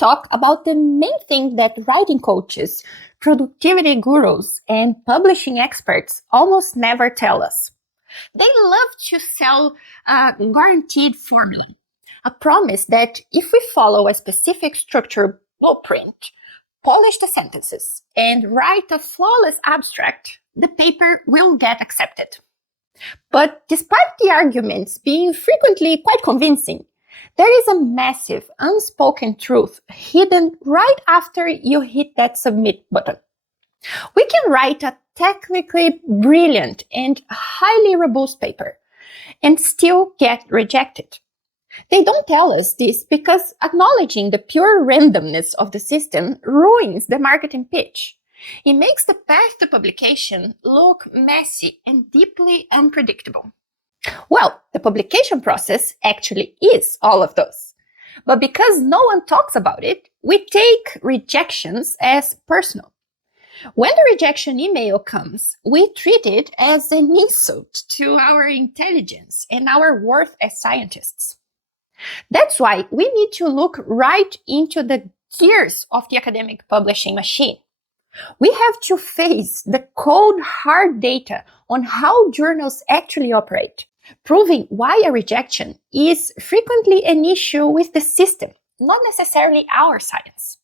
talk about the main thing that writing coaches, productivity gurus, and publishing experts almost never tell us. They love to sell a guaranteed formula, a promise that if we follow a specific structure blueprint, polish the sentences, and write a flawless abstract, the paper will get accepted. But despite the arguments being frequently quite convincing, there is a massive unspoken truth hidden right after you hit that submit button. We can write a technically brilliant and highly robust paper and still get rejected. They don't tell us this because acknowledging the pure randomness of the system ruins the marketing pitch. It makes the path to publication look messy and deeply unpredictable. Well, the publication process actually is all of those. But because no one talks about it, we take rejections as personal. When the rejection email comes, we treat it as an insult to our intelligence and our worth as scientists. That's why we need to look right into the gears of the academic publishing machine. We have to face the cold, hard data on how journals actually operate, proving why a rejection is frequently an issue with the system, not necessarily our science.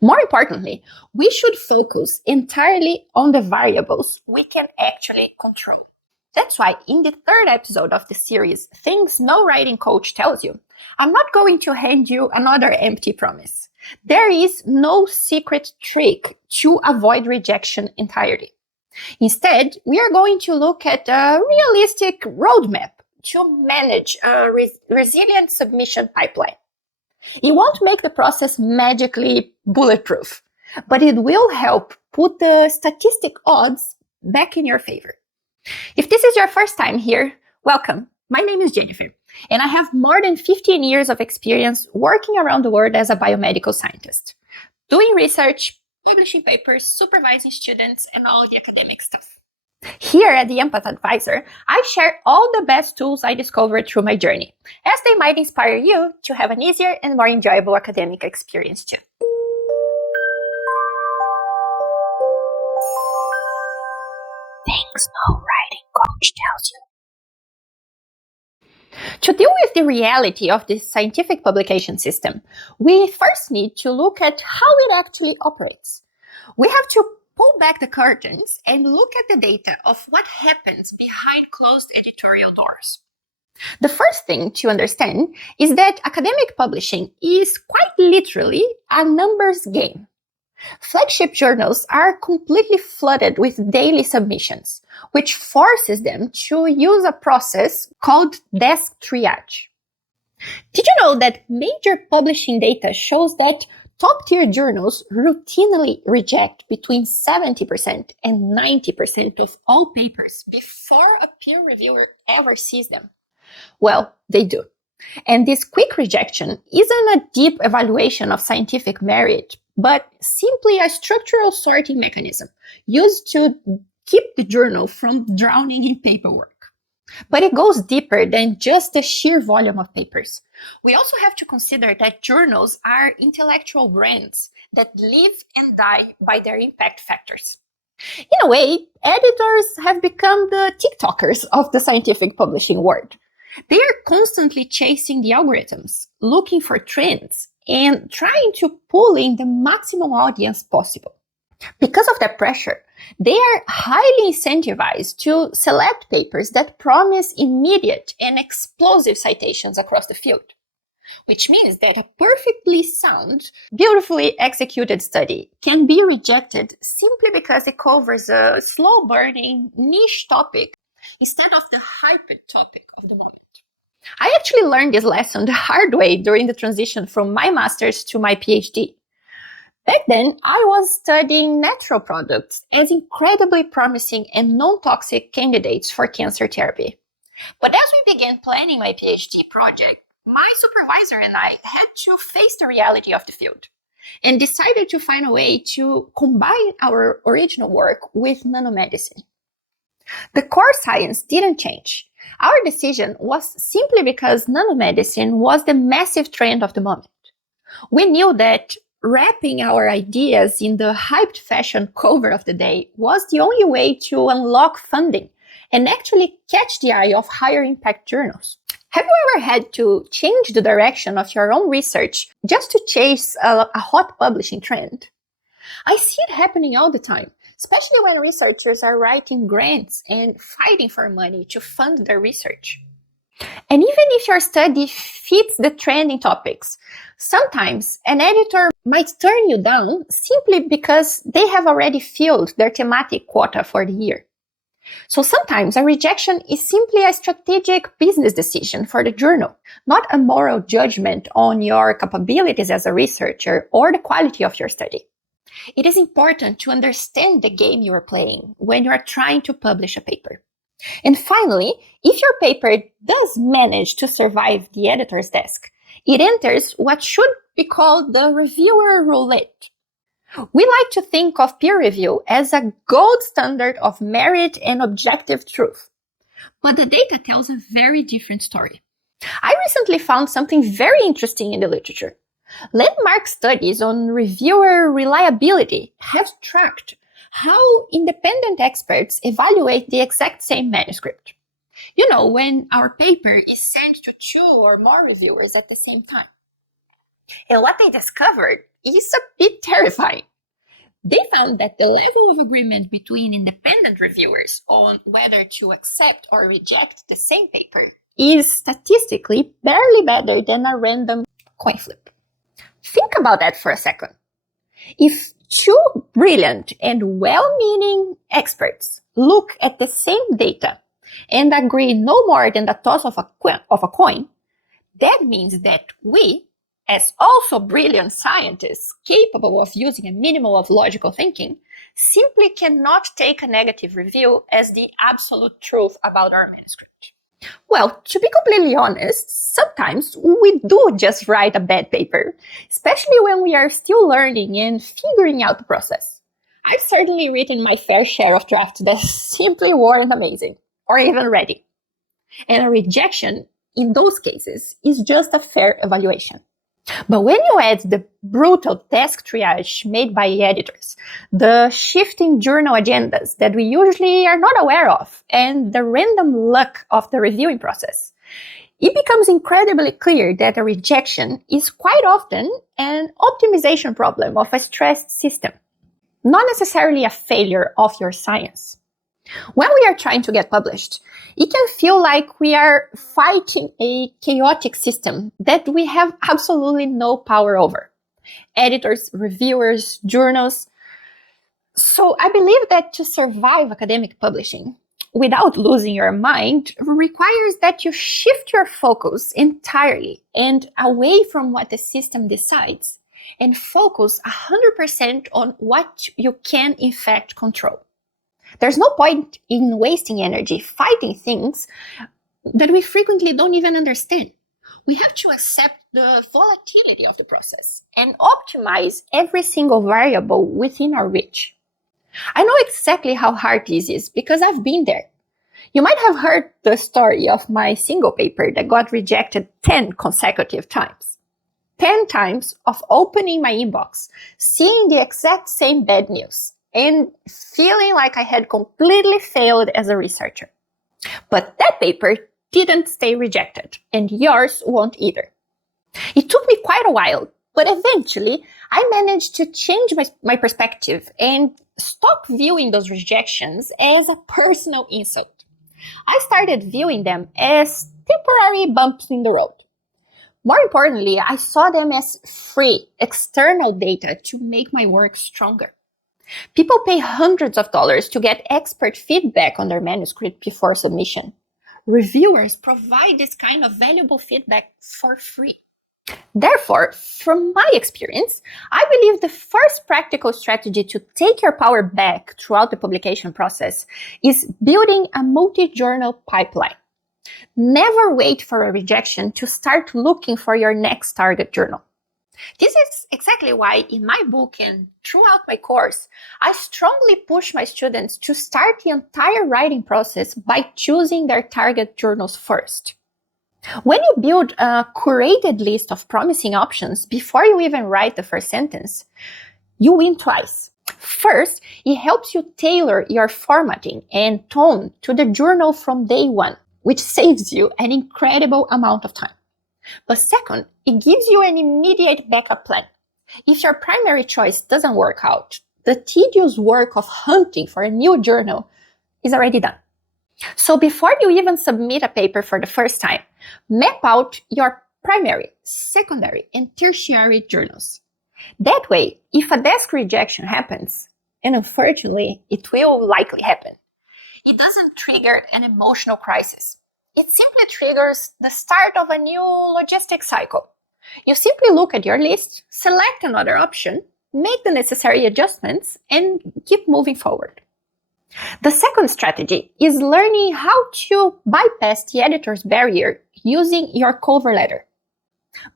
More importantly, we should focus entirely on the variables we can actually control. That's why in the third episode of the series, Things No Writing Coach Tells You, I'm not going to hand you another empty promise. There is no secret trick to avoid rejection entirely. Instead, we are going to look at a realistic roadmap to manage a resilient submission pipeline. It won't make the process magically bulletproof, but it will help put the statistic odds back in your favor. If this is your first time here, welcome. My name is Jenifer, and I have more than 15 years of experience working around the world as a biomedical scientist, doing research, publishing papers, supervising students, and all the academic stuff. Here at the Empath Advisor, I share all the best tools I discovered through my journey, as they might inspire you to have an easier and more enjoyable academic experience too. Things no writing coach tells you. To deal with the reality of this scientific publication system, we first need to look at how it actually operates. We have to pull back the curtains and look at the data of what happens behind closed editorial doors. The first thing to understand is that academic publishing is quite literally a numbers game. Flagship journals are completely flooded with daily submissions, which forces them to use a process called desk triage. Did you know that major publishing data shows that top-tier journals routinely reject between 70% and 90% of all papers before a peer reviewer ever sees them? Well, they do. And this quick rejection isn't a deep evaluation of scientific merit, but simply a structural sorting mechanism used to keep the journal from drowning in paperwork. But it goes deeper than just the sheer volume of papers. We also have to consider that journals are intellectual brands that live and die by their impact factors. In a way, editors have become the TikTokers of the scientific publishing world. They are constantly chasing the algorithms, looking for trends, and trying to pull in the maximum audience possible. Because of that pressure, they are highly incentivized to select papers that promise immediate and explosive citations across the field, which means that a perfectly sound, beautifully executed study can be rejected simply because it covers a slow-burning niche topic instead of the hyper topic of the moment. I actually learned this lesson the hard way during the transition from my master's to my PhD. Back then, I was studying natural products as incredibly promising and non-toxic candidates for cancer therapy. But as we began planning my PhD project, my supervisor and I had to face the reality of the field and decided to find a way to combine our original work with nanomedicine. The core science didn't change. Our decision was simply because nanomedicine was the massive trend of the moment. We knew that wrapping our ideas in the hyped fashion cover of the day was the only way to unlock funding and actually catch the eye of higher impact journals. Have you ever had to change the direction of your own research just to chase a hot publishing trend? I see it happening all the time, especially when researchers are writing grants and fighting for money to fund their research. And even if your study fits the trending topics, sometimes an editor might turn you down simply because they have already filled their thematic quota for the year. So sometimes a rejection is simply a strategic business decision for the journal, not a moral judgment on your capabilities as a researcher or the quality of your study. It is important to understand the game you are playing when you are trying to publish a paper. And finally, if your paper does manage to survive the editor's desk, it enters what should be called the reviewer roulette. We like to think of peer review as a gold standard of merit and objective truth. But the data tells a very different story. I recently found something very interesting in the literature. Landmark studies on reviewer reliability have tracked how independent experts evaluate the exact same manuscript. You know, when our paper is sent to 2 or more reviewers at the same time. And what they discovered is a bit terrifying. They found that the level of agreement between independent reviewers on whether to accept or reject the same paper is statistically barely better than a random coin flip. Think about that for a second. If 2 brilliant and well-meaning experts look at the same data and agree no more than the toss of a coin, that means that we, as also brilliant scientists capable of using a minimum of logical thinking, simply cannot take a negative review as the absolute truth about our manuscript. Well, to be completely honest, sometimes we do just write a bad paper, especially when we are still learning and figuring out the process. I've certainly written my fair share of drafts that simply weren't amazing, or even ready. And a rejection, in those cases, is just a fair evaluation. But when you add the brutal desk triage made by editors, the shifting journal agendas that we usually are not aware of, and the random luck of the reviewing process, it becomes incredibly clear that a rejection is quite often an optimization problem of a stressed system, not necessarily a failure of your science. When we are trying to get published, it can feel like we are fighting a chaotic system that we have absolutely no power over. Editors, reviewers, journals. So I believe that to survive academic publishing without losing your mind requires that you shift your focus entirely and away from what the system decides and focus 100% on what you can in fact control. There's no point in wasting energy fighting things that we frequently don't even understand. We have to accept the volatility of the process and optimize every single variable within our reach. I know exactly how hard this is because I've been there. You might have heard the story of my single paper that got rejected 10 consecutive times. 10 times of opening my inbox, seeing the exact same bad news, and feeling like I had completely failed as a researcher. But that paper didn't stay rejected, and yours won't either. It took me quite a while, but eventually I managed to change my perspective and stop viewing those rejections as a personal insult. I started viewing them as temporary bumps in the road. More importantly, I saw them as free, external data to make my work stronger. People pay hundreds of dollars to get expert feedback on their manuscript before submission. Reviewers provide this kind of valuable feedback for free. Therefore, from my experience, I believe the first practical strategy to take your power back throughout the publication process is building a multi-journal pipeline. Never wait for a rejection to start looking for your next target journal. This is exactly why in my book and throughout my course, I strongly push my students to start the entire writing process by choosing their target journals first. When you build a curated list of promising options before you even write the first sentence, you win twice. First, it helps you tailor your formatting and tone to the journal from day one, which saves you an incredible amount of time. But second, it gives you an immediate backup plan. If your primary choice doesn't work out, the tedious work of hunting for a new journal is already done. So before you even submit a paper for the first time, map out your primary, secondary, and tertiary journals. That way, if a desk rejection happens, and unfortunately it will likely happen, it doesn't trigger an emotional crisis. It simply triggers the start of a new logistic cycle. You simply look at your list, select another option, make the necessary adjustments, and keep moving forward. The second strategy is learning how to bypass the editor's barrier using your cover letter.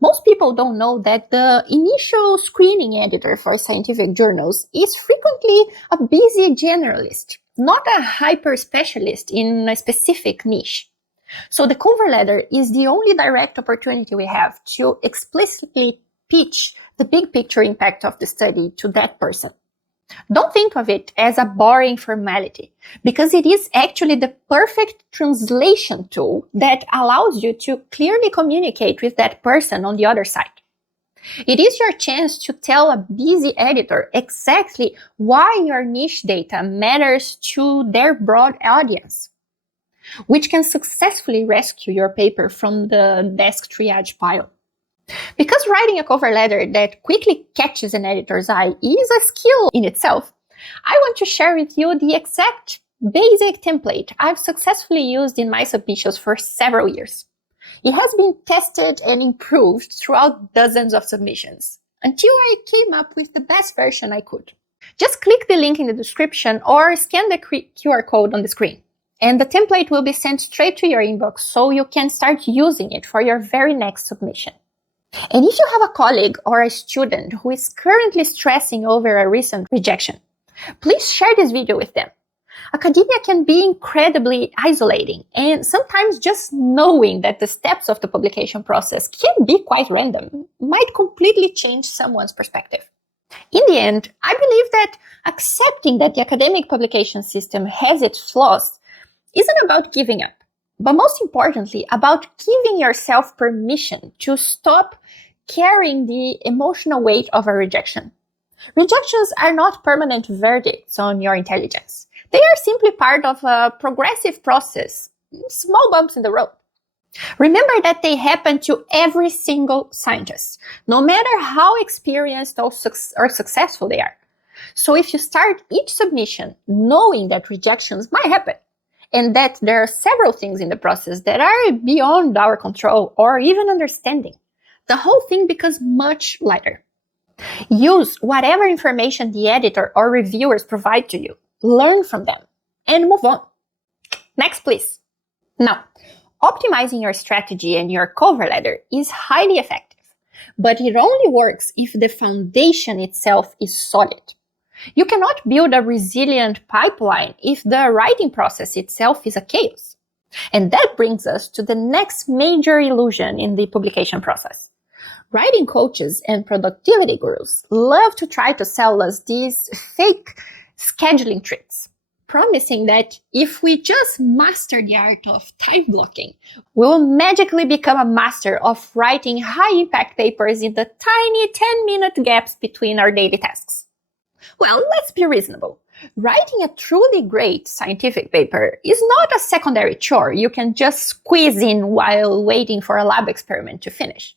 Most people don't know that the initial screening editor for scientific journals is frequently a busy generalist, not a hyper specialist in a specific niche. So the cover letter is the only direct opportunity we have to explicitly pitch the big picture impact of the study to that person. Don't think of it as a boring formality, because it is actually the perfect translation tool that allows you to clearly communicate with that person on the other side. It is your chance to tell a busy editor exactly why your niche data matters to their broad audience, which can successfully rescue your paper from the desk triage pile. Because writing a cover letter that quickly catches an editor's eye is a skill in itself, I want to share with you the exact basic template I've successfully used in my submissions for several years. It has been tested and improved throughout dozens of submissions, until I came up with the best version I could. Just click the link in the description or scan the QR code on the screen, and the template will be sent straight to your inbox so you can start using it for your very next submission. And if you have a colleague or a student who is currently stressing over a recent rejection, please share this video with them. Academia can be incredibly isolating, and sometimes just knowing that the steps of the publication process can be quite random might completely change someone's perspective. In the end, I believe that accepting that the academic publication system has its flaws isn't about giving up, but most importantly, about giving yourself permission to stop carrying the emotional weight of a rejection. Rejections are not permanent verdicts on your intelligence. They are simply part of a progressive process, small bumps in the road. Remember that they happen to every single scientist, no matter how experienced or successful they are. So if you start each submission knowing that rejections might happen, and that there are several things in the process that are beyond our control or even understanding, the whole thing becomes much lighter. Use whatever information the editor or reviewers provide to you, learn from them, and move on. Next, please. Now, optimizing your strategy and your cover letter is highly effective, but it only works if the foundation itself is solid. You cannot build a resilient pipeline if the writing process itself is a chaos. And that brings us to the next major illusion in the publication process. Writing coaches and productivity gurus love to try to sell us these fake scheduling tricks, promising that if we just master the art of time blocking, we will magically become a master of writing high-impact papers in the tiny 10-minute gaps between our daily tasks. Well, let's be reasonable. Writing a truly great scientific paper is not a secondary chore you can just squeeze in while waiting for a lab experiment to finish.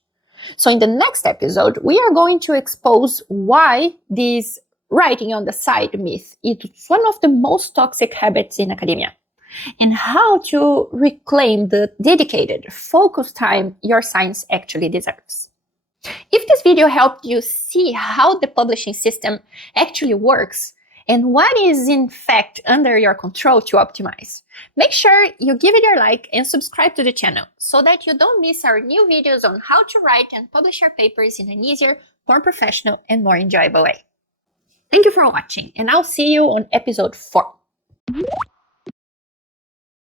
So in the next episode, we are going to expose why this writing on the side myth is one of the most toxic habits in academia, and how to reclaim the dedicated, focused time your science actually deserves. If this video helped you see how the publishing system actually works and what is in fact under your control to optimize, make sure you give it your like and subscribe to the channel so that you don't miss our new videos on how to write and publish your papers in an easier, more professional, and more enjoyable way. Thank you for watching, and I'll see you on episode 4.